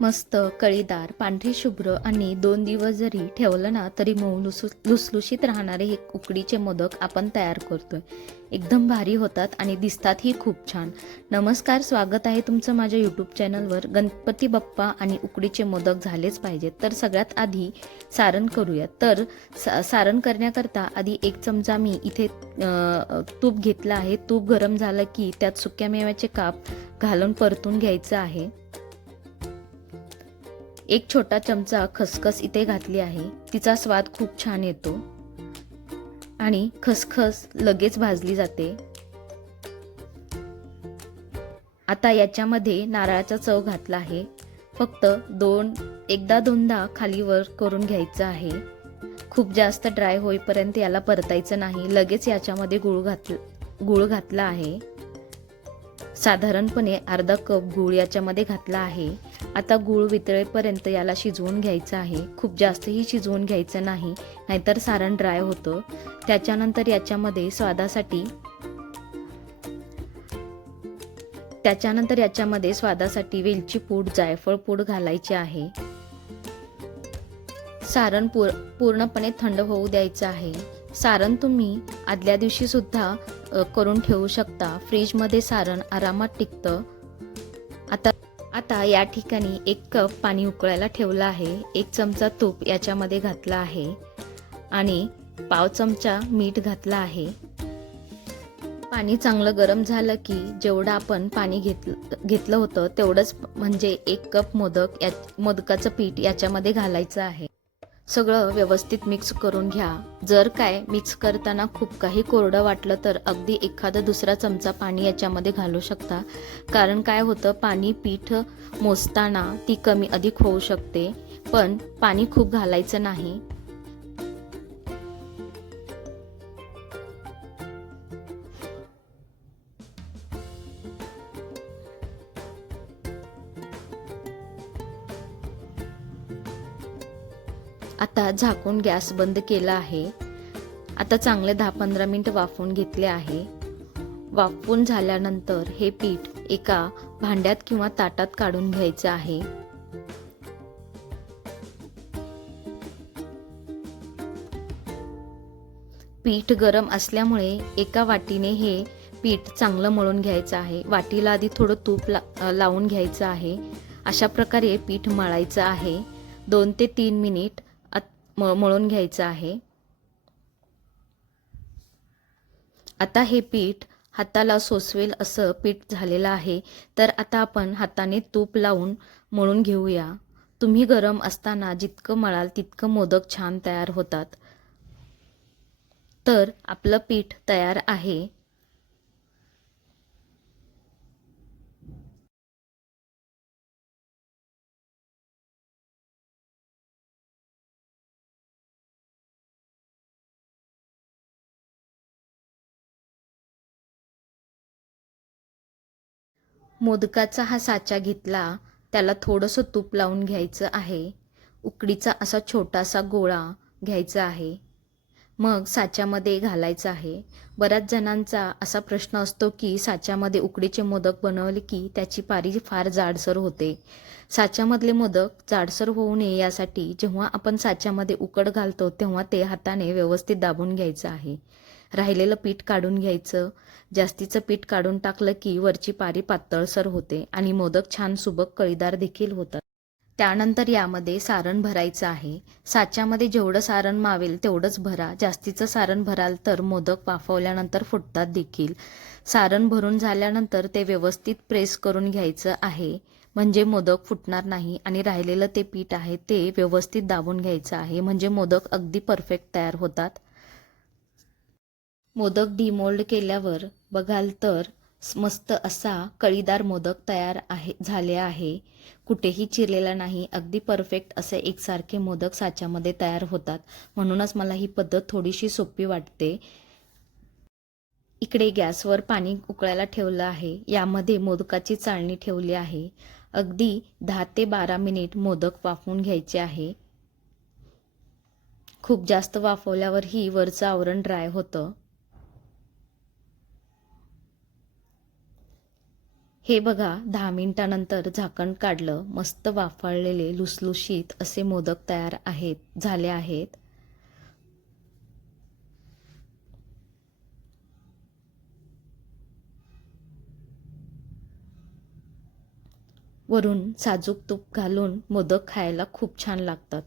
मस्त कळीदार पांढरी शुभ्र आणि दोन दिवस जरी ठेवलं ना तरी मऊ लुसु लुसलुशीत राहणारे हे उकडीचे मोदक आपण तयार करतोय. एकदम भारी होतात आणि दिसतातही खूप छान. नमस्कार स्वागत आहे तुमचं माझ्या यूट्यूब चॅनलवर गणपती बाप्पा आणि उकडीचे मोदक झालेच पाहिजेत. तर सगळ्यात आधी सारण करूया तर सा सारण करण्याकरता आधी एक चमचा मी इथे तूप घेतलं आहे. तूप गरम झालं की त्यात सुक्या मेव्याचे काप घालून परतून घ्यायचं आहे. एक छोटा चमचा खसखस इथे घातली आहे. तिचा स्वाद खूप छान येतो. आणि खसखस लगेच भाजली जाते. आता याच्यामध्ये नारळाचा चव घातला आहे. फक्त दोन एकदा दोनदा खाली वर करून घ्यायचं आहे. खूप जास्त ड्राय होईपर्यंत याला परतायचं नाही. लगेच याच्यामध्ये गुळ घात गुळ घातला आहे. साधारणपणे अर्धा कप गूळ याच्यामध्ये घातला आहे. आता गूळ वितळेपर्यंत याला शिजवून घ्यायचं आहे. खूप जास्तही शिजवून घ्यायचं नाही नाहीतर सारण ड्राय होतं. त्याच्यानंतर याच्यामध्ये स्वादासाठी त्याच्यानंतर याच्यामध्ये स्वादासाठी वेलची पूड जायफळ पूड घालायची आहे. सारण पूर पूर्णपणे थंड होऊ द्यायचं आहे. सारण तुम्ही आदल्या दिवशीसुद्धा करून ठेवू शकता. फ्रीजमध्ये सारण आरामात टिकतं. आता आता या ठिकाणी एक कप पाणी उकळायला ठेवलं आहे. एक चमचा तूप याच्यामध्ये घातला आहे. आणि पाव चमचा मीठ घातला आहे. पाणी चांगलं गरम झालं की जेवढं आपण पाणी घेतलं घेतलं होतं तेवढंच म्हणजे एक कप मोदक या मोदकाचं पीठ याच्यामध्ये घालायचं आहे. सगळं व्यवस्थित मिक्स करून घ्या. जर काय मिक्स करताना खूप काही कोरडं वाटलं तर अगदी एखादा दुसरा चमचा पाणी याच्यामध्ये घालू शकता. कारण काय होतं पाणी पीठ मोजताना ती कमी अधिक होऊ शकते. पण पाणी खूप घालायचं नाही. आता झाकून गॅस बंद केला आहे. आता चांगले दहा पंधरा मिनटं वाफवून घेतले आहे. वाफवून झाल्यानंतर हे पीठ एका भांड्यात किंवा ताटात काढून घ्यायचं आहे. पीठ गरम असल्यामुळे एका वाटीने हे पीठ चांगलं मळून घ्यायचं आहे. वाटीला आधी थोडं तूप ला लावून घ्यायचं आहे. अशा प्रकारे पीठ मळायचं आहे. दोन ते तीन मिनिट म- मळून घ्यायचं आहे. आता हे पीठ हाताला सोसवेल असं पीठ झालेलं आहे. तर आता आपण हाताने तूप लावून मळून घेऊया. तुम्ही गरम असताना जितकं मळाल तितकं मोदक छान तयार होतात. तर आपलं पीठ तयार आहे. मोदकाचा हा साचा घेतला त्याला थोडंसं तूप लावून घ्यायचं आहे. उकडीचा असा छोटासा गोळा घ्यायचा आहे. मग साच्यामध्ये घालायचं आहे. बऱ्याच जणांचा असा प्रश्न असतो की साच्यामध्ये उकडीचे मोदक बनवले की त्याची पारी फार जाडसर होते. साच्यामधले मोदक जाडसर होऊ नये यासाठी जेव्हा आपण साच्यामध्ये उकड घालतो तेव्हा ते हाताने व्यवस्थित दाबून घ्यायचं आहे. राहिलेलं पीठ काढून घ्यायचं. जास्तीचं पीठ काढून टाकलं की वरची पारी पातळसर होते आणि मोदक छान सुबक कळीदार देखील होतात. त्यानंतर यामध्ये सारण भरायचं आहे. साच्यामध्ये जेवढं सारण मावेल तेवढंच भरा. जास्तीचं सारण भराल तर मोदक वाफवल्यानंतर फुटतात देखील. सारण भरून झाल्यानंतर ते व्यवस्थित प्रेस करून घ्यायचं आहे. म्हणजे मोदक फुटणार नाही आणि राहिलेलं ते पीठ आहे ते व्यवस्थित दाबून घ्यायचं आहे. म्हणजे मोदक अगदी परफेक्ट तयार होतात. मोदक डिमोल्ड केल्यावर बघाल तर मस्त असा कळीदार मोदक तयार आहे झाले आहे. कुठेही चिरलेला नाही अगदी परफेक्ट असे एकसारखे मोदक साच्यामध्ये तयार होतात. म्हणूनच मला ही पद्धत थोडीशी सोपी वाटते. इकडे गॅसवर पाणी उकळायला ठेवलं आहे. यामध्ये मोदकाची चाळणी ठेवली आहे. अगदी दहा ते बारा मिनिट मोदक वाफवून घ्यायचे आहे. खूप जास्त वाफवल्यावरही वरचं आवरण ड्राय होतं. हे बघा दहा मिनिटानंतर झाकण काढलं मस्त वाफाळलेले लुसलुशीत असे मोदक तयार आहेत झाले आहेत. वरून साजूक तूप घालून मोदक खायला खूप छान लागतात.